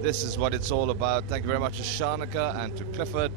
This is what it's all about. Thank you very much to Shanaka and to Clifford.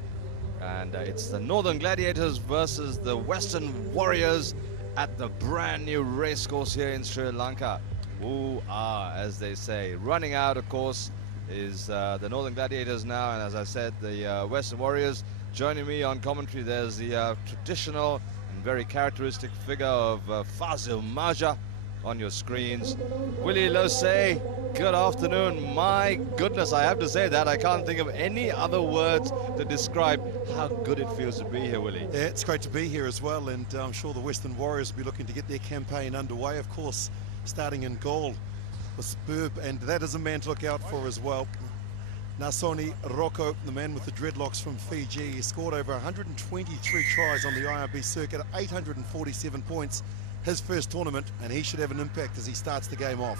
And it's the Northern Gladiators versus the Western Warriors at the brand new racecourse here in Sri Lanka. Ooh-ah, as they say. Running out, of course, is the Northern Gladiators now, and as I said, the Western Warriors. Joining me on commentary, there's the traditional and very characteristic figure of Fazil Maja on your screens. Willie Losay, good afternoon. My goodness, I have to say that. I can't think of any other words to describe how good it feels to be here, Willie. Yeah, it's great to be here as well, and I'm sure the Western Warriors will be looking to get their campaign underway, of course, starting in goal with Spurb, and that is a man to look out for as well. Nasoni Roko, the man with the dreadlocks from Fiji, he scored over 123 tries on the IRB circuit, 847 points, his first tournament, and he should have an impact as he starts the game off.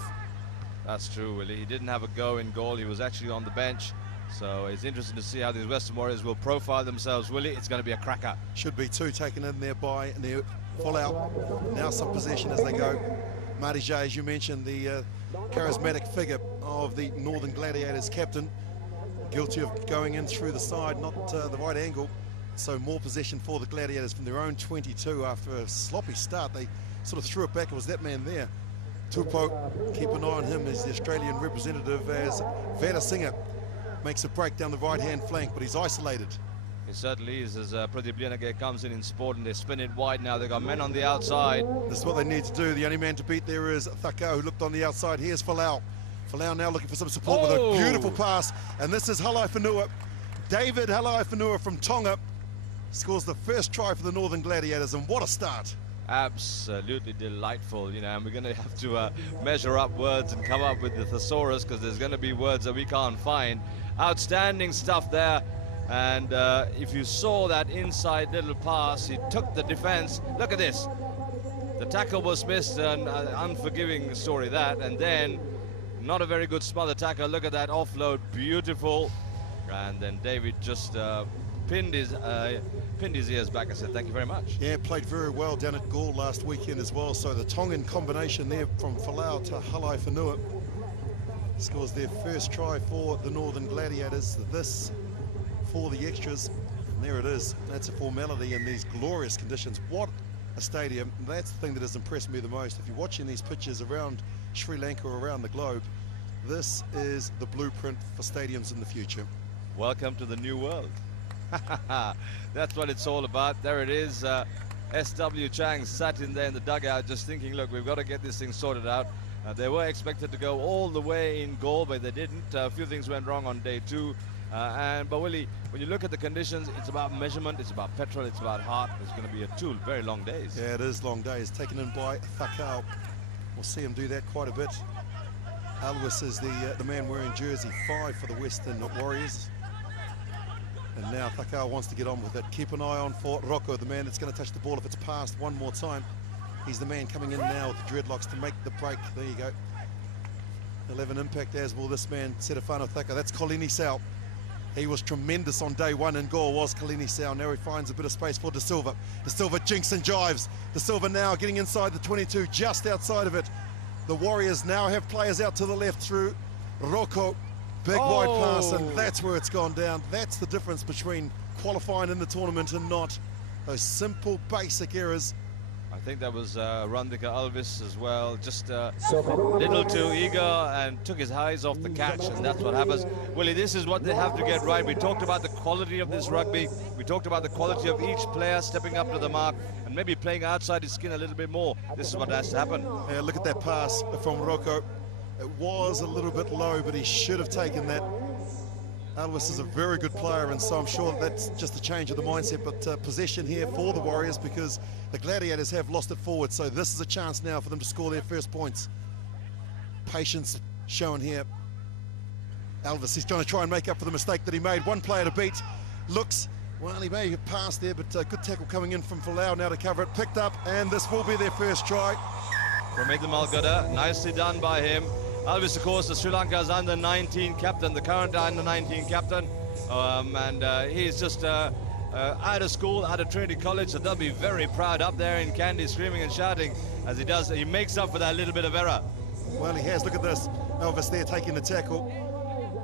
That's true, Willie. He didn't have a go in goal. He was actually on the bench. So it's interesting to see how these Western Warriors will profile themselves. Willie, it's going to be a cracker. Should be two taken in there by their full out. Now some possession as they go. Marty J, as you mentioned, the charismatic figure of the Northern Gladiators captain, guilty of going in through the side, not the right angle. So more possession for the Gladiators from their own 22 after a sloppy start. They sort of threw it back. It was that man there. Tupo, keep an eye on him as the Australian representative, as Veda Singer makes a break down the right-hand flank, but he's isolated. He certainly is, as Pradeep Lianage comes in sport, and they spin it wide now. They've got men on the outside. This is what they need to do. The only man to beat there is Thakao, who looked on the outside. Here's Falau. Falau now looking for some support with a beautiful pass, and this is Halai Whenua. David Halai Whenua from Tonga scores the first try for the Northern Gladiators, and what a start. Absolutely delightful, you know, and we're going to have to measure up words and come up with the thesaurus, because there's going to be words that we can't find. Outstanding stuff there, and if you saw that inside little pass, he took the defense. Look at this. The tackle was missed, an unforgiving story that, and then not a very good smother tackle. Look at that offload, beautiful, and then David just pinned his ears back and said, thank you very much. Yeah, played very well down at Gaul last weekend as well. So the Tongan combination there from Falau to Halai Whenua scores their first try for the Northern Gladiators. This for the extras, and there it is. That's a formality in these glorious conditions. What a stadium. That's the thing that has impressed me the most. If you're watching these pictures around Sri Lanka or around the globe, this is the blueprint for stadiums in the future. Welcome to the new world. That's what it's all about. There it is. S.W. Chang sat in there in the dugout just thinking, look, we've got to get this thing sorted out. They were expected to go all the way in goal, but they didn't. A few things went wrong on day two. But Willie, when you look at the conditions, it's about measurement, it's about petrol, it's about heart. It's going to be very long days. Yeah, it is long days. Taken in by Thakao. We'll see him do that quite a bit. Alvis is the man wearing jersey 5 for the Western Warriors. And now Thakao wants to get on with it. Keep an eye on for Rocco, the man that's going to touch the ball if it's passed one more time. He's the man coming in now with the dreadlocks to make the break. There you go. He'll have an impact, as will this man, Setefano Thakao. That's Kolini Sao. He was tremendous on day one in goal, was Kolini Sao. Now he finds a bit of space for De Silva. De Silva jinks and jives. De Silva now getting inside the 22, just outside of it. The Warriors now have players out to the left through Rocco. Big wide pass, and that's where it's gone down. That's the difference between qualifying in the tournament and not. Those simple, basic errors. I think that was Randika Alvis as well. Just a little too eager and took his eyes off the catch, and that's what happens. Willie, this is what they have to get right. We talked about the quality of this rugby. We talked about the quality of each player stepping up to the mark and maybe playing outside his skin a little bit more. This is what has to happen. Yeah, look at that pass from Rocco. It was a little bit low, but he should have taken that. Alvis is a very good player, and so I'm sure that's just a change of the mindset, but possession here for the Warriors, because the Gladiators have lost it forward, so this is a chance now for them to score their first points. Patience shown here. Alvis, he's trying to make up for the mistake that he made. One player to beat. Looks, well, he may have passed there, but good tackle coming in from Falau now to cover it. Picked up, and this will be their first try. From Meghdad Malgada, nicely done by him. Alvis, of course, the Sri Lanka's under-19 captain, the current under-19 captain, and he's just out of school, out of Trinity College, so they'll be very proud up there in Kandy, screaming and shouting as he does. He makes up for that little bit of error. Well, he has. Look at this. Elvis there taking the tackle.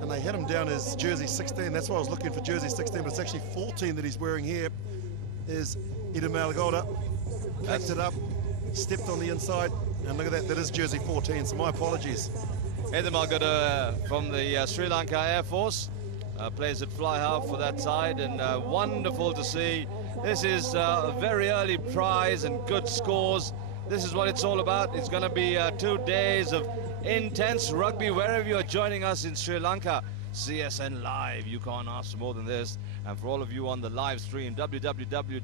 And they had him down as jersey 16. That's why I was looking for jersey 16, but it's actually 14 that he's wearing here. There's Ida Malgoda, packed it up, stepped on the inside, and look at that, that is jersey 14, so my apologies. Ida Malgoda from the Sri Lanka Air Force, plays at fly half for that side, and wonderful to see. This is a very early prize and good scores. This is what it's all about. It's going to be 2 days of intense rugby wherever you're joining us in Sri Lanka. CSN Live, you can't ask for more than this. And for all of you on the live stream, www.csn.lk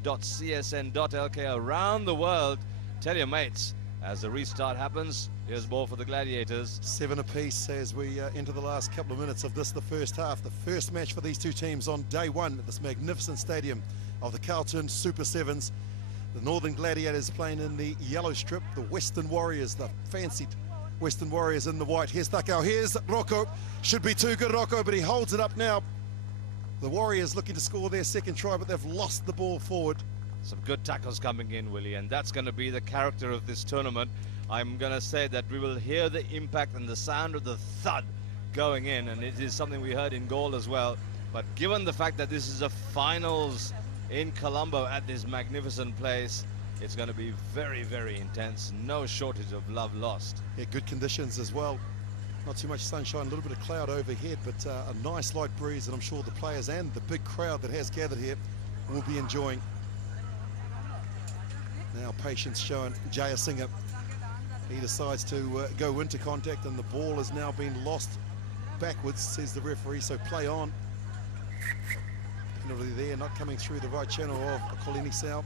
around the world, tell your mates as the restart happens. Here's ball for the Gladiators. 7 apiece as we enter the last couple of minutes of this, the first half. The first match for these two teams on day one at this magnificent stadium of the Carlton Super 7's. The Northern Gladiators playing in the yellow strip, the Western Warriors, the fancied Western Warriors in the white. Here's Thakau, here's Rocco. Should be too good, Rocco, but he holds it up now. The Warriors looking to score their second try, but they've lost the ball forward. Some good tackles coming in, Willie, and that's going to be the character of this tournament. I'm going to say that we will hear the impact and the sound of the thud going in, and it is something we heard in goal as well. But given the fact that this is a finals in Colombo at this magnificent place, it's going to be very, very intense. No shortage of love lost. Yeah, good conditions as well. Not too much sunshine, a little bit of cloud overhead, but a nice light breeze, and I'm sure the players and the big crowd that has gathered here will be enjoying. Now patience shown, Jayasinghe. He decides to go into contact, and the ball has now been lost backwards, says the referee, so play on. Penalty there, not coming through the right channel of Colini Sao.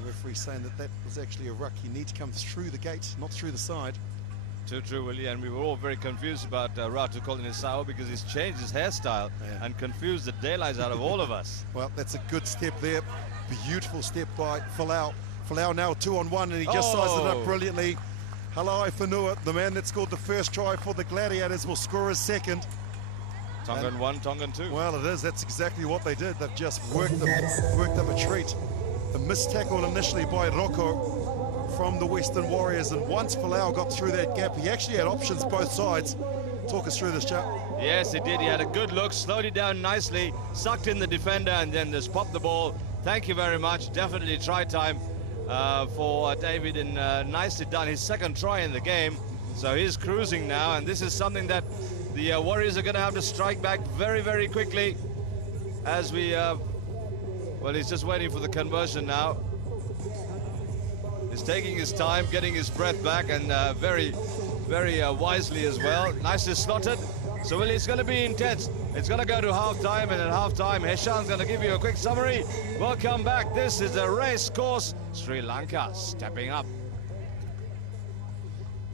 The referee saying that that was actually a ruck. You need to come through the gate, not through the side. Too true, Willie, and we were all very confused about Ratu Colini-Sao because he's changed his hairstyle and confused the daylights out of all of us. Well, that's a good step there. Beautiful step by Folau. Folau now 2-on-1, and he just sized it up brilliantly. Halai Whanua, the man that scored the first try for the Gladiators, will score his second. Tongan 1, Tongan 2. Well, it is. That's exactly what they did. They've just worked up a treat. The missed tackle initially by Rocco from the Western Warriors, and once Folau got through that gap, he actually had options both sides. Talk us through this, Chuck. Yes, he did. He had a good look, slowed it down nicely, sucked in the defender, and then just popped the ball. Thank you very much. Definitely try time for David, and nicely done. His second try in the game, so he's cruising now, and this is something that the Warriors are going to have to strike back very, very quickly as we... well, he's just waiting for the conversion now. He's taking his time, getting his breath back, and very, very wisely as well. Nicely slotted. So, well, it's going to be intense. It's going to go to half-time, and at half-time, Heshan's going to give you a quick summary. Welcome back. This is a race course. Sri Lanka stepping up.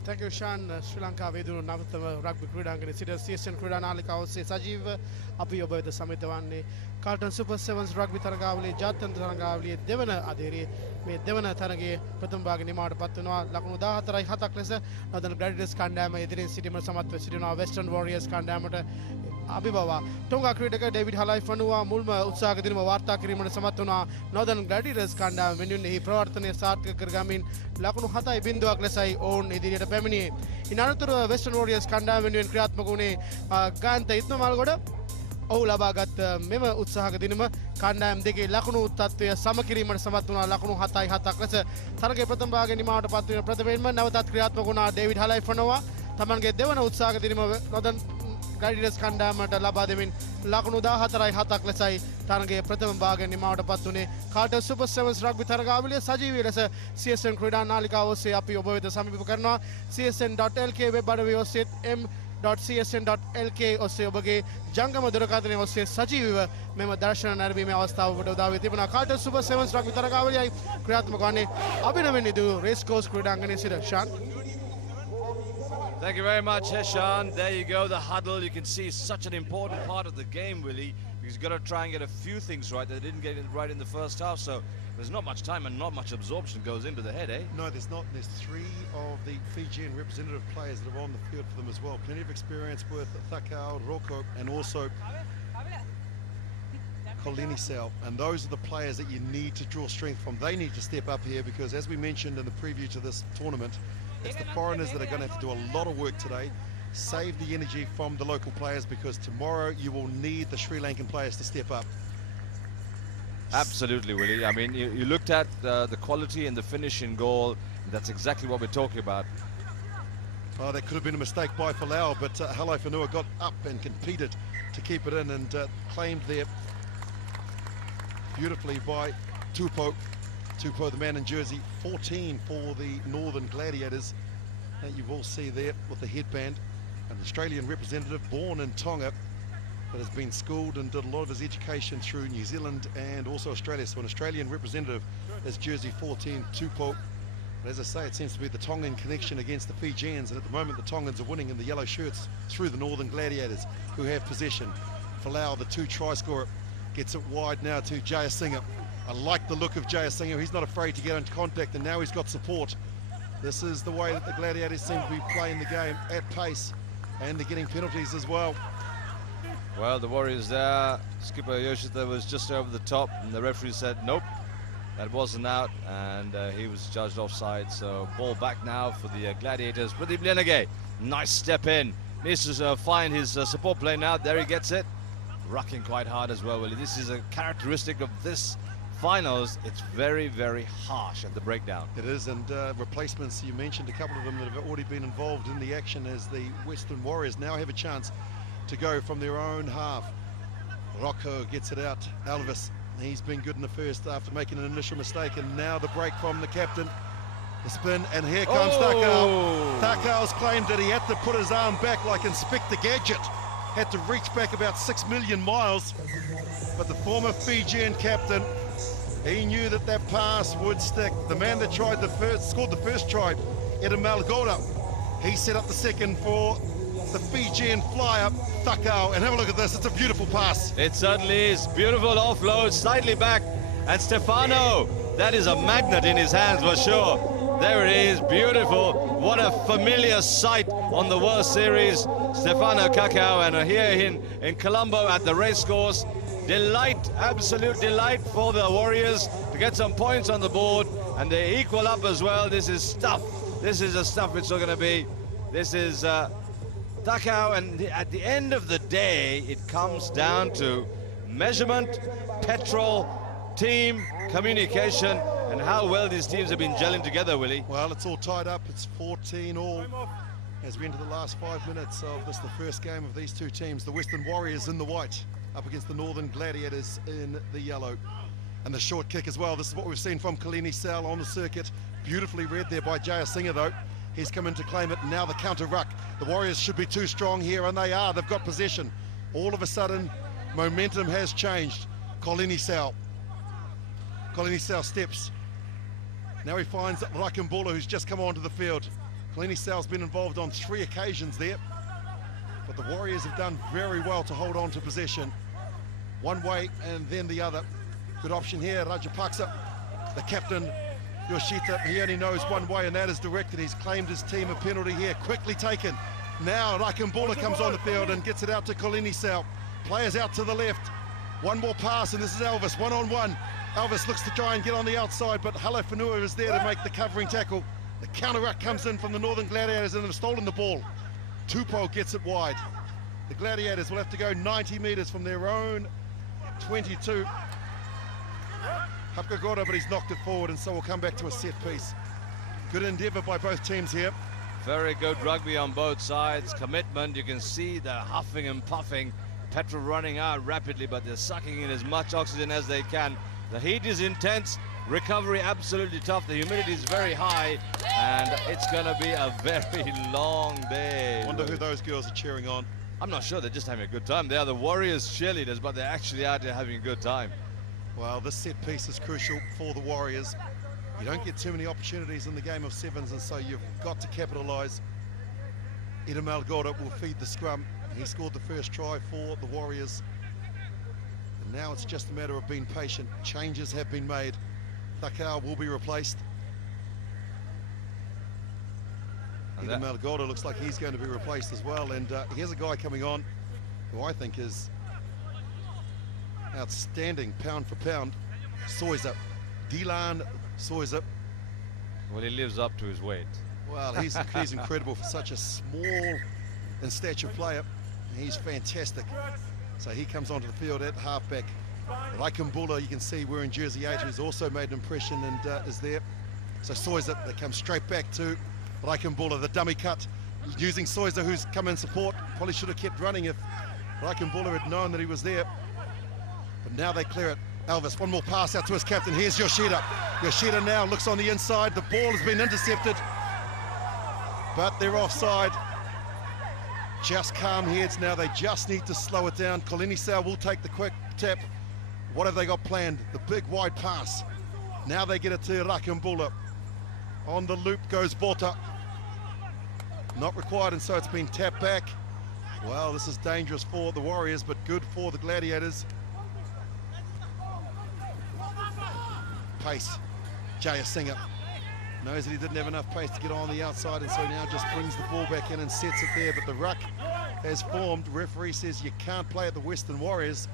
Thank you, Shan. Sri Lanka Vedu Navatama Rugby Kridangani City CSN Kridanalika Ose Sajiv Apiyoba the Samitavani Carlton Super 7's Rugby Tarangavali Jatan Tarangavali Devana Adiri me Devana Tarangi Prathambag Nimad Patuna Lakuda Tarai Hataklesa Northern Gladiators Kandama Idrin City Samat Sidina Western Warriors Kandamata Abibava Tonga Critica David Halai Fanua Mulma Utsagadima Warta Kiriman Samatuna Northern Gladiators Kanda Minuni Pravartane Sat Kirgamin Lakunu Hata Bindu Aklesai own Idiot Pemini in another Western Warriors Kanda when in Kriat Magune Ganta Itno Malgoda Olabagat Mema Utsagadinima Kanda Deki Lakunu Tatya Samakiriman Samatuna Lakunu Hatai Hataklesa Targe Pratambag and Imata Patu Prathaman Navatat Kriat Maguna David Halai Fanua Tamange Devana Utsagadinima Northern Gladiators Kandamata Labademin Lakunu Hatarai Hataklesai Targe Prathambag and Imata Patune Carter Super 7's Rugby Taragavili Sajivi as a CSN Kridan Nalika Ose Apiobo the Sami Pukarna CSN.lk Webadavi Oset m.csn.lk Ose Obage Jangama Durakatane Ose Sajiva Mema Darshan Narbi Avasta Vodava Tibana Carter Super 7's Rugby Taragavili Kriat Magane Abinaminidu Race Course Kridangani Sidakshan. Thank you very much, Heshan. There you go, the huddle. You can see such an important part of the game, Willie, because you've got to try and get a few things right. They didn't get it right in the first half, so there's not much time and not much absorption goes into the head, eh? No, there's not. There's 3 of the Fijian representative players that are on the field for them as well. Plenty of experience with Thakau, Roko, and also Colini Sao. And those are the players that you need to draw strength from. They need to step up here because, as we mentioned in the preview to this tournament, it's the foreigners that are going to have to do a lot of work today. save the energy from the local players, because tomorrow you will need the Sri Lankan players to step up. Absolutely, Willie. I mean, you looked at the quality and the finish in goal. That's exactly what we're talking about. Oh, that could have been a mistake by Folau, but Halai Whenua got up and competed to keep it in, and claimed there beautifully by Tupou. Tupou, the man in jersey 14 for the Northern Gladiators. And you will see there with the headband, an Australian representative born in Tonga, that has been schooled and did a lot of his education through New Zealand and also Australia. So an Australian representative is jersey 14, Tupou. But as I say, it seems to be the Tongan connection against the Fijians, and at the moment the Tongans are winning in the yellow shirts through the Northern Gladiators, who have possession. Folau, the 2 try scorer, gets it wide now to Jayasinha. I like the look of Jayasinha. He's not afraid to get into contact, and now he's got support. This is the way that the Gladiators seem to be playing the game, at pace, and they're getting penalties as well. Well, the Warriors there, skipper Yoshida was just over the top, and the referee said nope, that wasn't out, and he was judged offside. So ball back now for the Gladiators. Pradeep Lenage, nice step in, needs to find his support play now. There he gets it, rucking quite hard as well, Willie. This is a characteristic of this finals. It's very, very harsh at the breakdown. It is, and replacements, you mentioned a couple of them that have already been involved in the action, as the Western Warriors now have a chance to go from their own half. Rocco gets it out. Elvis, he's been good in the first after making an initial mistake, and now the break from the captain. The spin, and here comes Takao. Takao's claimed that he had to put his arm back like Inspector Gadget. Had to reach back about 6 million miles. But the former Fijian captain, he knew that that pass would stick. The man that scored the first try, Edemel Goda, he set up the second for the Fijian flyer, Takao. And have a look at this, it's a beautiful pass. It certainly is. Beautiful offload, slightly back. And Stefano, that is a magnet in his hands for sure. There it is, beautiful. What a familiar sight on the World Series. Stefano Kakao, and here in Colombo at the racecourse. Delight, absolute delight for the Warriors to get some points on the board, and they equal up as well. This is stuff. This is the stuff it's going to be. This is Takao, and at the end of the day, it comes down to measurement, petrol, team, communication, and how well these teams have been gelling together, Willie. Well, it's all tied up. It's 14 all as we enter the last 5 minutes of this, the first game of these two teams. The Western Warriors in the white up against the Northern Gladiators in the yellow. And the short kick as well. This is what we've seen from Kalini Sal on the circuit. Beautifully read there by Jayasinha, though. He's come in to claim it. Now the counter ruck. The Warriors should be too strong here, and they are. They've got possession. All of a sudden, momentum has changed. Kalini Sal. Kalini Sal steps. Now he finds Rakambula, who's just come onto the field. Kalini Sal's been involved on 3 occasions there. But the Warriors have done very well to hold on to possession. One way and then the other. Good option here, Rajapaksa. The captain, Yoshita, he only knows one way, and that is direct, and he's claimed his team a penalty here. Quickly taken. Now Rakambula comes on the field and gets it out to Kalini Sal. Players out to the left. One more pass, and this is Elvis, one-on-one. Elvis looks to try and get on the outside, but Halai Whenua is there to make the covering tackle. The counter-ruck comes in from the Northern Gladiators, and they've stolen the ball. Tupou gets it wide. The Gladiators will have to go 90 metres from their own 22. Hapkagoda, but he's knocked it forward, and so we'll come back to a set piece. Good endeavour by both teams here. Very good rugby on both sides. Commitment, you can see the huffing and puffing. Petrol running out rapidly, but they're sucking in as much oxygen as they can. The heat is intense. Recovery absolutely tough. The humidity is very high, and it's going to be a very long day. Wonder who those girls are cheering on. I'm not sure. They're just having a good time. They are the Warriors cheerleaders, but they're actually out there having a good time. Well, this set piece is crucial for the Warriors. You don't get too many opportunities in the game of sevens, and so you've got to capitalise. Edemel Goda will feed the scrum. He scored the first try for the Warriors. And now it's just a matter of being patient. Changes have been made. Takao will be replaced. Edemel Goda looks like he's going to be replaced as well. And here's a guy coming on who I think is outstanding pound for pound. Soiza, Dylan Soiza. Well, he lives up to his weight. Well, he's incredible for such a small in stature player. He's fantastic. So he comes onto the field at halfback. Raikambula, you can see wearing jersey 8, who's also made an impression and is there. So Soiser, they come straight back to Raikambula, the dummy cut, using Soiser, who's come in support. Probably should have kept running if Raikambula had known that he was there. But now they clear it. Elvis, one more pass out to his captain. Here's Yoshida. Yoshida now looks on the inside. The ball has been intercepted, but they're offside. Just calm heads now. They just need to slow it down. Kolenisau will take the quick tap. What have they got planned? The big wide pass. Now they get it to Raikambula. On the loop goes Bota. Not required, and so it's been tapped back. Well, this is dangerous for the Warriors, but good for the Gladiators. Pace. Jaya Singer knows that he didn't have enough pace to get on the outside, and so now just brings the ball back in and sets it there, but the ruck has formed. Referee says you can't play at the Western Warriors.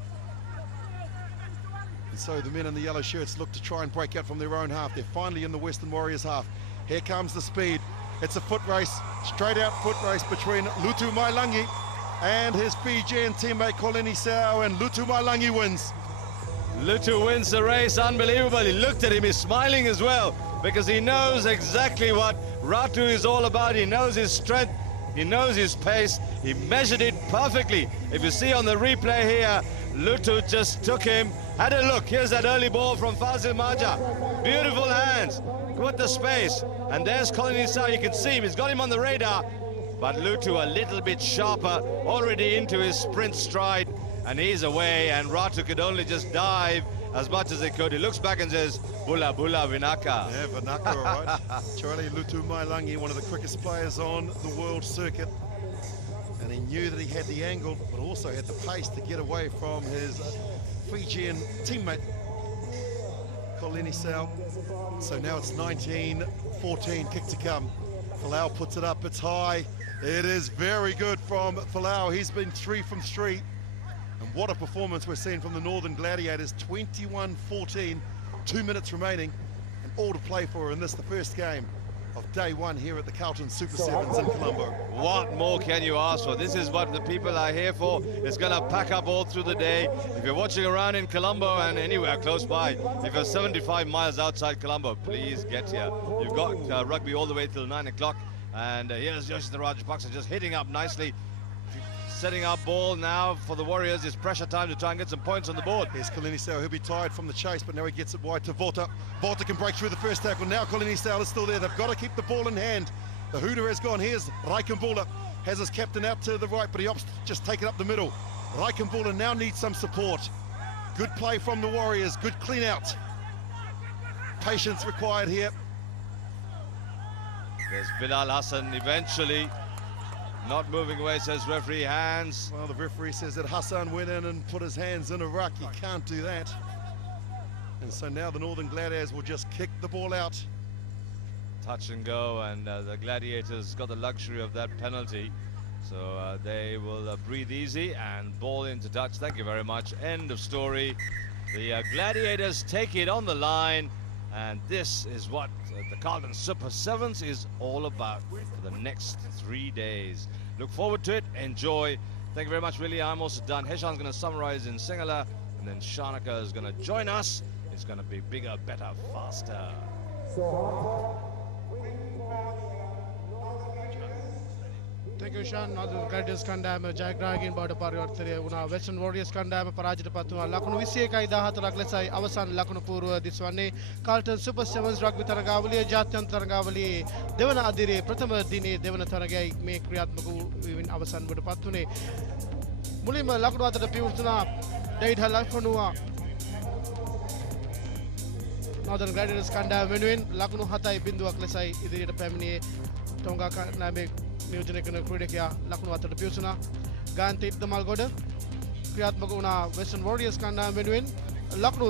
And so the men in the yellow shirts look to try and break out from their own half. They're finally in the Western Warriors half. Here comes the speed. It's a foot race, straight out foot race between Lutu Mailangi and his Fijian teammate Kolenisau, and Lutu Mailangi wins. Lutu wins the race, unbelievable. He looked at him, he's smiling as well, because he knows exactly what Ratu is all about. He knows his strength, he knows his pace, he measured it perfectly. If you see on the replay here, Lutu just took him, had a look. Here's that early ball from Fazil Maja. Beautiful hands, with the space. And there's Kolenisau, you can see him, he's got him on the radar. But Lutu a little bit sharper, already into his sprint stride. And he's away, and Ratu could only just dive as much as he could. He looks back and says, Bula Bula Vinaka. Yeah, Vinaka, all right. Charlie Lutu Mailangi, one of the quickest players on the world circuit. And he knew that he had the angle, but also had the pace to get away from his Fijian teammate, Kolenisau. So now it's 19-14, kick to come. Falau puts it up, it's high. It is very good from Falau. He's been 3 from 3. And what a performance we're seeing from the Northern Gladiators. 21-14, 2 minutes remaining, and all to play for in this, the first game of day 1 here at the Carlton Super 7's in Colombo. What more can you ask for? This is what the people are here for. It's going to pack up all through the day. If you're watching around in Colombo and anywhere close by, if you're 75 miles outside Colombo, please get here. You've got rugby all the way till 9 o'clock. And here's Yoshida Rajapaksa just hitting up nicely. Setting up ball now for the Warriors. It's pressure time to try and get some points on the board. Here's Kolenisau, he'll be tired from the chase, but now he gets it wide to Vota. Vota can break through the first tackle. Now Kolenisau is still there. They've got to keep the ball in hand. The hooter has gone. Here's Raikambula. Has his captain out to the right, but he opts to just take it up the middle. Raikambula now needs some support. Good play from the Warriors. Good clean out. Patience required here. There's Bilal Hassan eventually. Not moving away, says referee, hands. Well, the referee says that Hassan went in and put his hands in a ruck. He can't do that. And so now the Northern Gladiators will just kick the ball out. Touch and go, and the Gladiators got the luxury of that penalty. So they will breathe easy and ball into touch. Thank you very much. End of story. The Gladiators take it on the line, and this is what the Carlton Super 7's is all about for the next 3 days. Look forward to it. Enjoy. Thank you very much, really. I'm also done. Heshan's going to summarize in Sinhala, and then Shanaka is going to join us. It's going to be bigger, better, faster. Thank you, Sean. Northern Gladiators කණ්ඩායම ජයග්‍රාහකයින් බවට පරිවර්තනය වුණා. Western Warriors කණ්ඩායම පරාජයට පත් වුණා. ලකුණු 21-14ක් ලෙසයි අවසන් ලකුණු පූර්ව දිස්වන්නේ. Carlton Super 7's රග්බි තරගාවලියේ ජාත්‍යන්තර තරගාවලියේ දෙවන අදිරේ ප්‍රථම දිනේ දෙවන තරගයයි මේ ක්‍රියාත්මක වීමෙන් අවසන් වට පත් වුණේ. මුලින්ම ලකුණු අතර පිවිතුණා ඩේවිඩ් හලෆනුවා Northern Gladiators කණ්ඩායම වෙනුවෙන් ලකුණු 7.0ක් ලෙසයි ඉදිරියට පැමිණියේ. ටොංගා කණ්ඩායමේ නියෝජනය කරන ක්‍රීඩකයා ලකුණු අතට පිවිසුණා. ගාන්ති ඉද්දමල්ගොඩ ක්‍රියාත්මක වුණා Western Warriors කණ්ඩායම වෙනුවෙන් ලකුණු